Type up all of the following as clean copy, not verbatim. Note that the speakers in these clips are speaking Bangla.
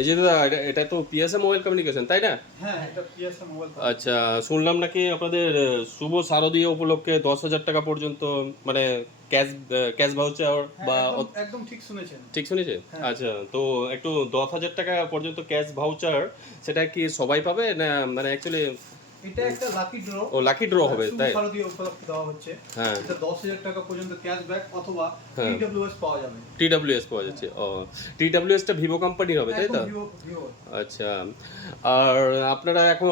এই যে দাদা, এটা তো পিএসএ মোবাইল কমিউনিকেশন, তাই না? হ্যাঁ, এটা পিএসএ মোবাইল। আচ্ছা, শুনলাম নাকি আপনাদের শুভ শারদীয় উপলক্ষে 10,000 টাকা পর্যন্ত মানে ক্যাশ ক্যাশ ভাউচার হ্যাঁ, বা একদম একদম ঠিক শুনেছেন। ঠিক শুনেছেন? হ্যাঁ। আচ্ছা, তো একটু 10,000 টাকা পর্যন্ত ক্যাশ ভাউচার, সেটা কি সবাই পাবে না মানে অ্যাকচুয়ালি? এটা একটা লাকি ড্র। ও, লাকি ড্র হবে, শুভ তাই? শারদীয় উপলক্ষে দেওয়া হচ্ছে। হ্যাঁ এটা 10,000 টাকা পর্যন্ত ক্যাশব্যাক অথবা হ্যাঁ। টিডব্লিউএস পাওয়া যাবে। টিডব্লিউএস পাওয়া যাচ্ছে। ও, টিডব্লিউএসটা ভিভো কোম্পানির হবে, তাই একদম তো? ভিভো। আচ্ছা, আর আপনারা এখন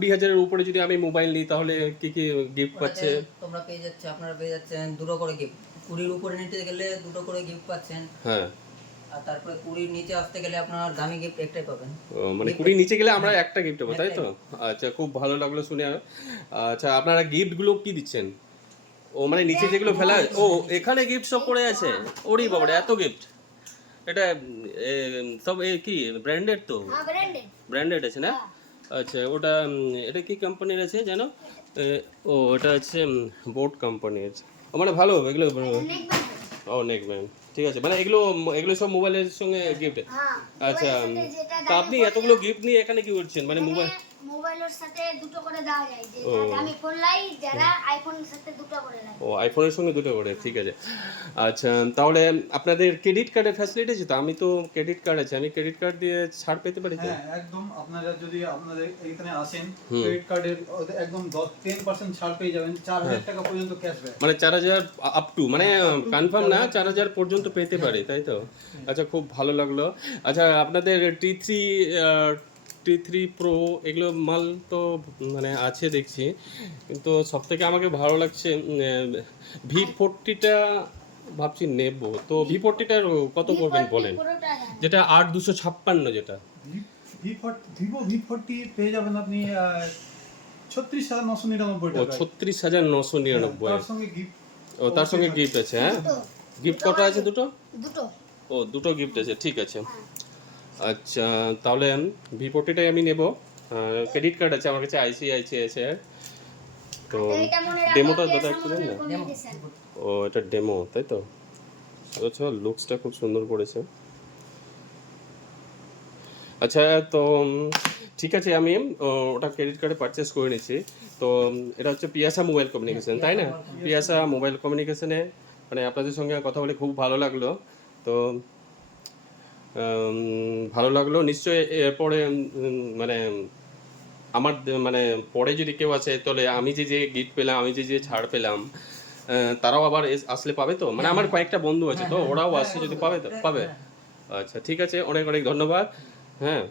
20,000-এর উপরে যদি আমি মোবাইল নিই তাহলে কি কি গিফট পাচ্ছে? তোমরা পেয়ে যাচ্ছে, আপনারা পেয়ে যাচ্ছেন দুটো করে গিফট। 20 উপরে নিতে গেলে দুটো করে গিফট পাচ্ছেন। হ্যাঁ। আর তারপরে 20 নিচে আসতে গেলে আপনার দামি গিফট একটাই পাবেন। মানে 20 নিচে গেলে আমরা একটা গিফট পাবো, তাই তো? আচ্ছা, খুব ভালো লাগলো শুনে। আচ্ছা, আপনারা গিফটগুলো কি দিচ্ছেন? ও মানে নিচে যেগুলো ফেলা, ও এখানে গিফট সব পড়ে আছে। ওরে বাবারে, এত গিফট! এটা সব কি ব্র্যান্ডেড তো? ব্র্যান্ডেড আছে না? আচ্ছা, ওটা এটা কি কোম্পানির আছে জানো? ও, এটা আছে বোট কোম্পানির। মানে ভালো এগুলো। ও, নেকব্যান্ড, ঠিক আছে। মানে এগুলো এগুলো সব মোবাইলের সঙ্গে গিফট। আচ্ছা, তা আপনি এতগুলো গিফট নিয়ে এখানে কি করছেন? মানে মোবাইল মোবাইলের সাথে দুটো করে দেওয়া যায়, যে দামি ফোন লাই যারা আইফোনের সাথে দুটো করে দেয়। ও, আইফোনের সঙ্গে দুটো করে, ঠিক আছে। আচ্ছা, তাহলে আপনাদের ক্রেডিট কার্ডের ফ্যাসিলিটি আছে তো? আমি তো ক্রেডিট কার্ড আছে, আমি ক্রেডিট কার্ড দিয়ে ছাড় পেতে পারি তো? হ্যাঁ, একদম। আপনারা যদি আপনাদের এখানে আসেন, ক্রেডিট কার্ডের একদম 10% ছাড় পেয়ে যাবেন। 4,000 টাকা পর্যন্ত ক্যাশব্যাক। মানে 4,000 আপ টু, মানে কনফার্ম না, 4,000 পর্যন্ত পেতে পারি, তাই তো? আচ্ছা, খুব ভালো লাগলো। আচ্ছা, আপনাদের টি থ্রি প্রো এগুলো মাল তো মানে আছে দেখছি, কিন্তু সব থেকে আমাকে ভালো লাগছে V40টা, ভাবছি নেব। তো V40টার কত করবেন বলেন? যেটা 8256, যেটা ভিভো ভি40 পেয়ে যাবেন আপনি 36,999 ও, টাকা। 36,999। তার সঙ্গে গিফট। ও, তার সঙ্গে গিফট আছে? হ্যাঁ, গিফট কটা আছে? দুটো? দুটো। ও, দুটো গিফট আছে, ঠিক আছে। আচ্ছা, তাহলে V40টাই আমি নেব। ক্রেডিট কার্ড আছে আমার কাছে, আইসিআইসিআই আছে। তো ডেমোটা দাদা একটু দেন না। ও, এটা ডেমো, তাই তো? আচ্ছা, লুকসটা খুব সুন্দর করেছে। আচ্ছা, তো ঠিক আছে, আমি ওটা ক্রেডিট কার্ডে পারচেস করে নিচ্ছি। তো এটা হচ্ছে পিয়াসা মোবাইল কমিউনিকেশন, তাই না? পিয়াসা মোবাইল কমিউনিকেশনে মানে আপনাদের সঙ্গে কথা বলে খুব ভালো লাগলো। তো ভালো লাগলো নিশ্চয়ই। এরপরে মানে আমার মানে পরে যদি কেউ আসে, তাহলে আমি যে যে গিফট পেলাম, আমি যে যে ছাড় পেলাম, তারাও আবার আসলে পাবে তো? মানে আমার কয়েকটা বন্ধু আছে, তো ওরাও আসছে, যদি পাবে তো পাবে। আচ্ছা, ঠিক আছে, অনেক অনেক ধন্যবাদ। হ্যাঁ।